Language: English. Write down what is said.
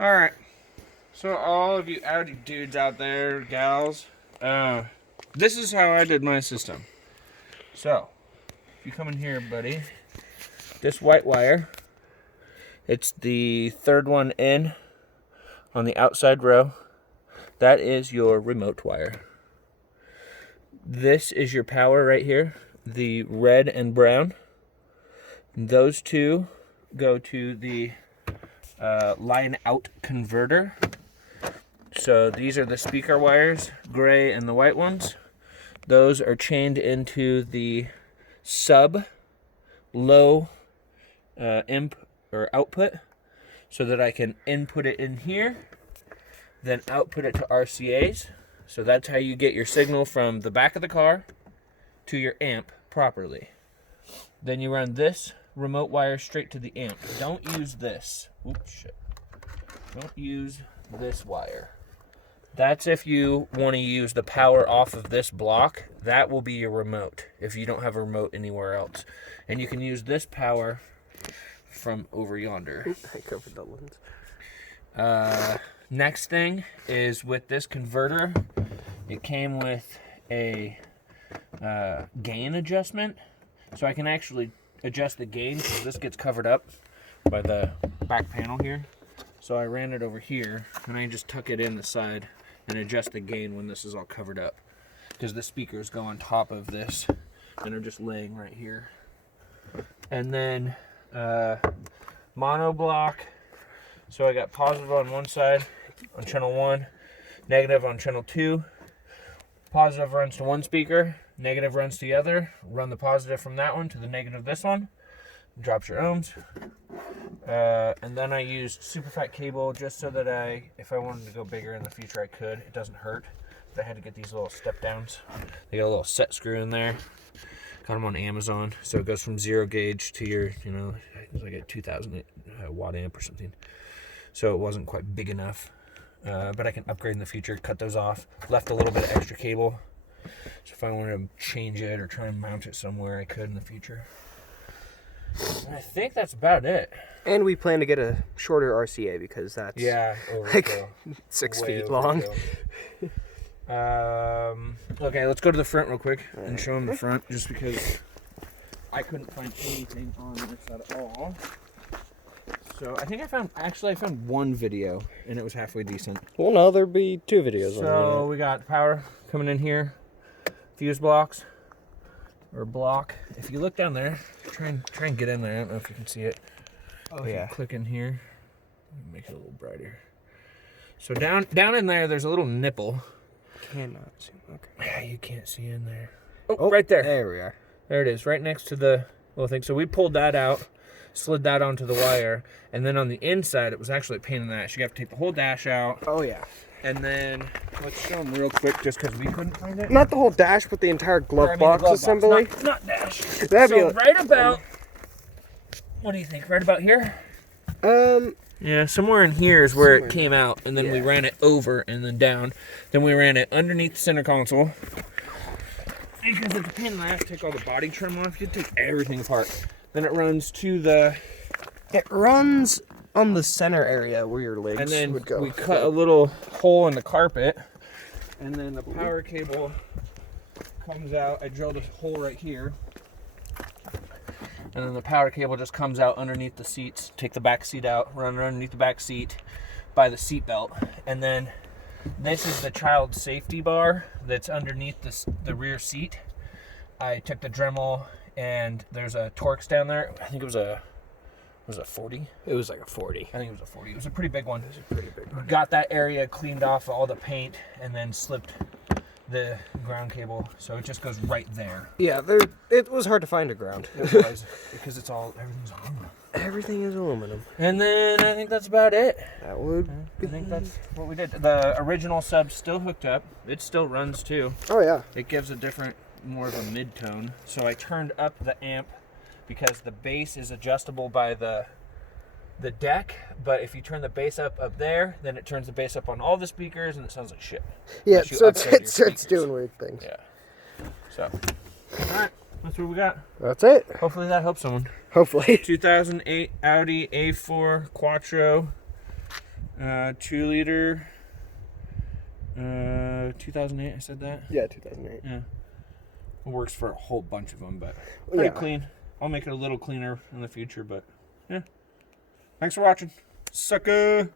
All right. So all of you Audi dudes out there, gals, this is how I did my system. So, if you come in here, buddy, this white wire, it's the third one in on the outside row. That is your remote wire. This is your power right here, the red and brown. Those two go to the line out converter. So these are the speaker wires, gray and the white ones. Those are chained into the sub low imp or output so that I can input it in here, then output it to RCAs. So that's how you get your signal from the back of the car to your amp properly. Then you run this remote wire straight to the amp. Don't use this. Oops, shit. Don't use this wire. That's if you want to use the power off of this block. That will be your remote if you don't have a remote anywhere else. And you can use this power from over yonder. I covered the lens. Next thing is with this converter, it came with a gain adjustment. So I can actually adjust the gain because this gets covered up by the back panel here. So I ran it over here and I just tuck it in the side and adjust the gain when this is all covered up, because the speakers go on top of this and are just laying right here. And then mono block. So I got positive on one side on channel 1, negative on channel 2. Positive runs to one speaker, negative runs to the other. Run the positive from that one to the negative this one. Drops your ohms. And then I used super fat cable just so that if I wanted to go bigger in the future, I could. It doesn't hurt. But I had to get these little step downs. They got a little set screw in there. Got them on Amazon. So it goes from 0 gauge to your, it's like a 2000 watt amp or something. So it wasn't quite big enough. But I can upgrade in the future, cut those off. Left a little bit of extra cable. So if I wanted to change it or try and mount it somewhere, I could in the future. And I think that's about it. And we plan to get a shorter RCA because that's like 6 feet long. Okay, let's go to the front real quick and show them the front, just because I couldn't find anything on this at all. So I think I found one video and it was halfway decent. Well, no, there'd be 2 videos on So we got power coming in here, fuse blocks or block. If you look down there, try and get in there. I don't know if you can see it. Oh, if yeah. you click in here, make it a little brighter. So down in there, there's a little nipple. Cannot see. Okay. Yeah, you can't see in there. Oh, right there. There we are. There it is, right next to the little thing. So we pulled that out, slid that onto the wire, and then on the inside, it was actually a pain in the ass. You have to take the whole dash out. Oh, yeah. And then, let's show them real quick, just because we couldn't find it. Not the whole dash, but the entire glove box assembly. Not dash. That'd be right about, what do you think, right about here? Yeah, somewhere in here is where it came out, and then we ran it over and then down. Then we ran it underneath the center console. Because it's a pain in the ass to take all the body trim off. You have to take everything apart. Then it runs to the... It runs on the center area where your legs and then would go. We cut a little hole in the carpet, and then the power cable comes out. I drilled a hole right here. And then the power cable just comes out underneath the seats. Take the back seat out, run underneath the back seat by the seat belt. And then this is the child safety bar that's underneath the rear seat. I took the Dremel, and there's a Torx down there. I think it was a 40? It was like a 40. I think it was a 40. It was a pretty big one. It was a pretty big one. Got that area cleaned off all the paint, and then slipped the ground cable, so it just goes right there. Yeah, it was hard to find a ground. It was, because everything's aluminum. Everything is aluminum. And then I think that's about it. That would I think that's what we did. The original sub's still hooked up. It still runs too. Oh, yeah. It gives more of a mid-tone. So I turned up the amp because the bass is adjustable by the deck, but if you turn the bass up there, then it turns the bass up on all the speakers, and it sounds like shit. Yeah, so it starts doing weird things. Yeah. So, all right, that's what we got. That's it. Hopefully that helps someone. Hopefully. 2008 Audi A4 Quattro. 2 liter. 2008. I said that. Yeah, 2008. Yeah. It works for a whole bunch of them, but pretty clean. I'll make it a little cleaner in the future, but yeah. Thanks for watching. Sucker.